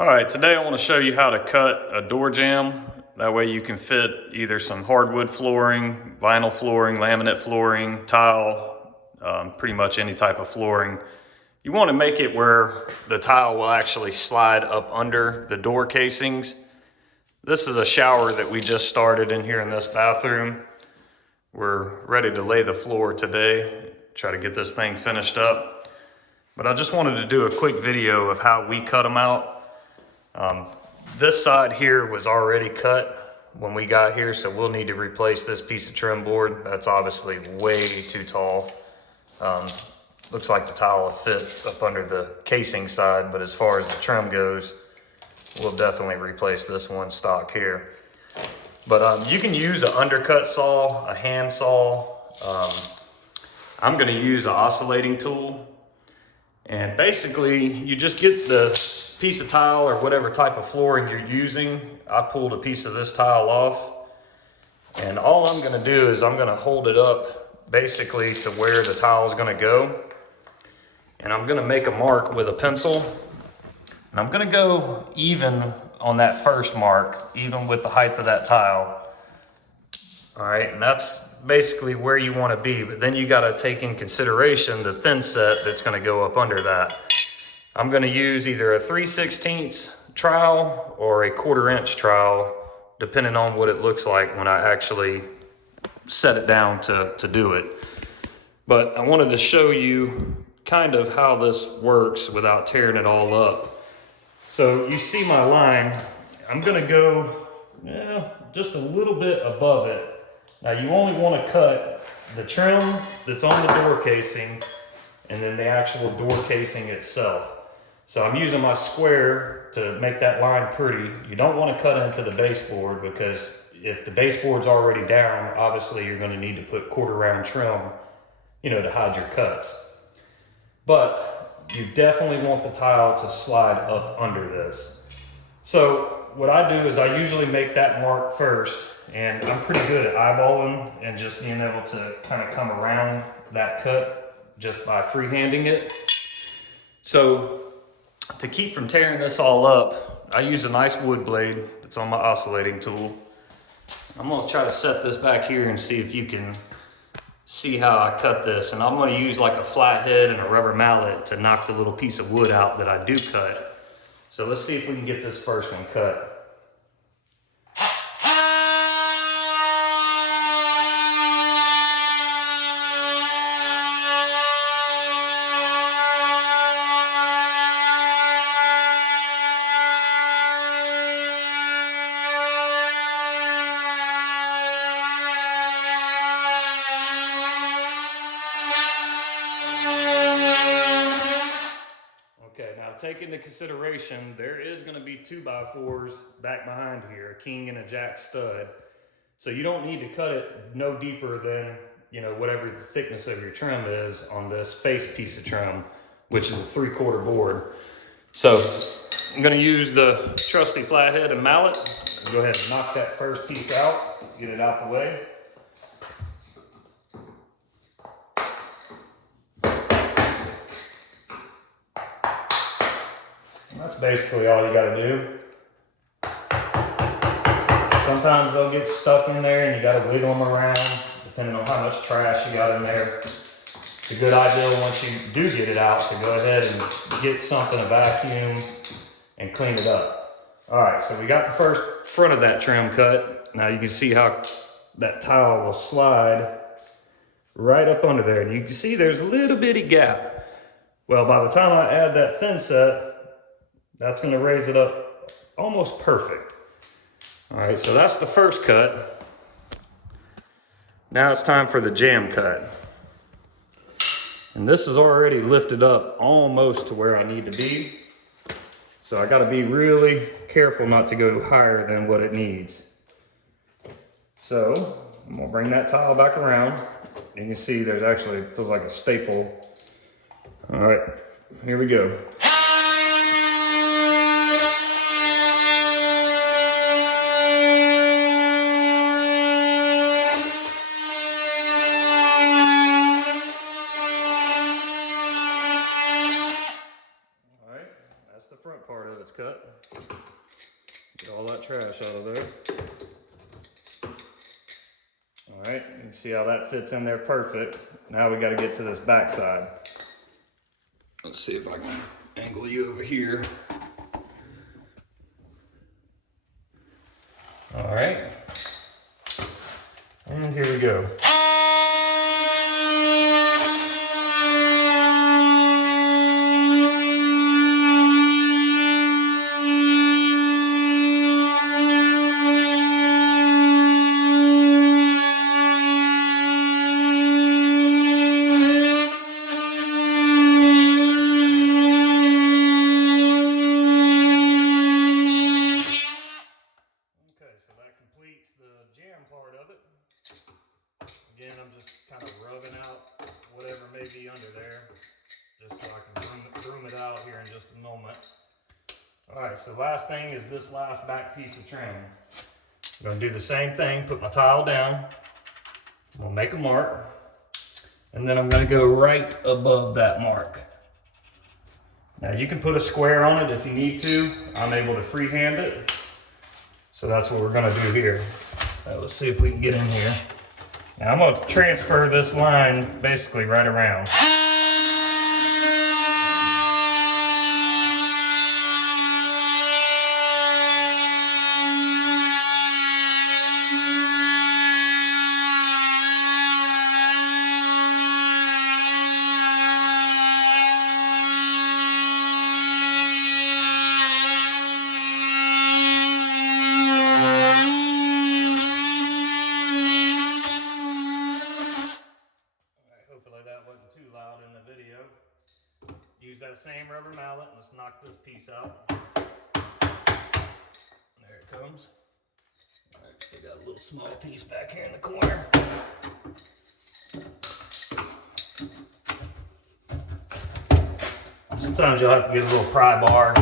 All right, today I want to show you how to cut a door jamb. That way you can fit either some hardwood flooring, vinyl flooring, laminate flooring, tile, pretty much any type of flooring. You want to make it where the tile will actually slide up under the door casings. This is a shower that we just started in here in this bathroom. We're ready to lay the floor today, try to get this thing finished up. But I just wanted to do a quick video of how we cut them out. This side here was already cut when we got here, so we'll need to replace this piece of trim board. That's obviously way too tall. Looks like the tile will fit up under the casing side, but as far as the trim goes, we'll definitely replace this one stock here. But you can use an undercut saw, a hand saw. I'm gonna use an oscillating tool. And basically, you just get the piece of tile or whatever type of flooring you're using. I pulled a piece of this tile off. And all I'm gonna do is I'm gonna hold it up basically to where the tile is gonna go. And I'm gonna make a mark with a pencil. And I'm gonna go even on that first mark, even with the height of that tile. All right, and that's basically where you want to be, but then you got to take in consideration the thin set that's going to go up under that. I'm going to use either a 3/16 trowel or a 1/4 inch trowel, depending on what it looks like when I actually set it down to do it. But I wanted to show you kind of how this works without tearing it all up. So you see my line, I'm going to go just a little bit above it. Now you only want to cut the trim that's on the door casing and then the actual door casing itself. So I'm using my square to make that line pretty. You don't want to cut into the baseboard because if the baseboard's already down, obviously you're going to need to put 1/4 round trim, to hide your cuts. But you definitely want the tile to slide up under this. So what I do is I usually make that mark first. And I'm pretty good at eyeballing and just being able to kind of come around that cut just by freehanding it. So to keep from tearing this all up, I use a nice wood blade that's on my oscillating tool. I'm gonna try to set this back here and see if you can see how I cut this. And I'm gonna use like a flathead and a rubber mallet to knock the little piece of wood out that I do cut. So let's see if we can get this first one cut. Okay, now take into consideration, there is gonna be 2x4s back behind here, a king and a jack stud. So you don't need to cut it no deeper than, whatever the thickness of your trim is on this face piece of trim, which is a 3/4 board. So I'm gonna use the trusty flathead and mallet. Go ahead and knock that first piece out, get it out the way. That's basically all you gotta do. Sometimes they'll get stuck in there and you gotta wiggle them around, depending on how much trash you got in there. It's a good idea once you do get it out to go ahead and get something, a vacuum, and clean it up. All right, so we got the first front of that trim cut. Now you can see how that tile will slide right up under there. And you can see there's a little bitty gap. Well, by the time I add that thin set, that's gonna raise it up almost perfect. All right, so that's the first cut. Now it's time for the jamb cut. And this is already lifted up almost to where I need to be. So I gotta be really careful not to go higher than what it needs. So I'm gonna bring that tile back around. You can see there's actually, it feels like a staple. All right, here we go. front part of it's cut. Get all that trash out of there. All right, you can see how that fits in there perfect. Now we got to get to this back side. Let's see if I can angle you over here. All right, and here we go. Part of it. Again, I'm just kind of rubbing out whatever may be under there, just so I can broom it out here in just a moment. All right, so last thing is this last back piece of trim. I'm going to do the same thing, put my tile down, I'm going to make a mark, and then I'm going to go right above that mark. Now you can put a square on it if you need to. I'm able to freehand it, so that's what we're going to do here. Let's see if we can get in here. Now I'm going to transfer this line basically right around. Use that same rubber mallet and let's knock this piece out. There it comes. All right, so we got a little small piece back here in the corner. Sometimes you'll have to get a little pry bar,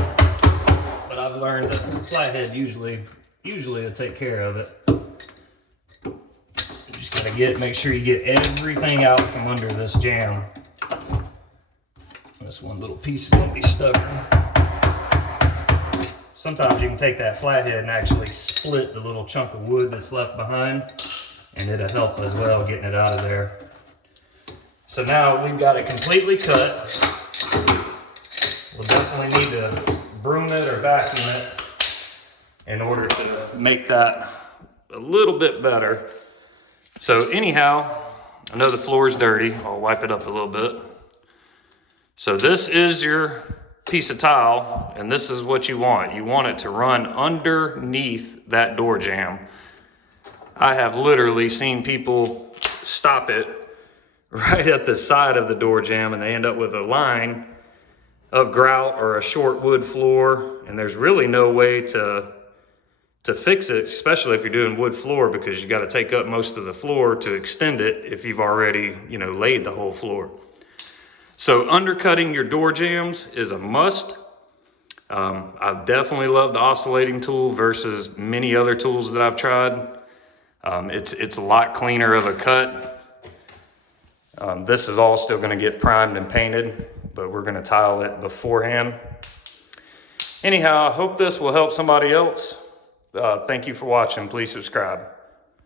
but I've learned that the flathead usually will take care of it. You just gotta make sure you get everything out from under this jamb. This one little piece is going to be stubborn. Sometimes you can take that flathead and actually split the little chunk of wood that's left behind, and it'll help as well getting it out of there. So now we've got it completely cut. We'll definitely need to broom it or vacuum it in order to make that a little bit better. So anyhow, I know the floor is dirty. I'll wipe it up a little bit. So this is your piece of tile, and this is what you want. You want it to run underneath that door jamb. I have literally seen people stop it right at the side of the door jamb, and they end up with a line of grout or a short wood floor, and there's really no way to fix it, especially if you're doing wood floor, because you got to take up most of the floor to extend it if you've already, laid the whole floor. So undercutting your door jambs is a must. I definitely love the oscillating tool versus many other tools that I've tried. It's a lot cleaner of a cut. This is all still going to get primed and painted, but we're going to tile it beforehand. Anyhow, I hope this will help somebody else. Thank you for watching. Please subscribe.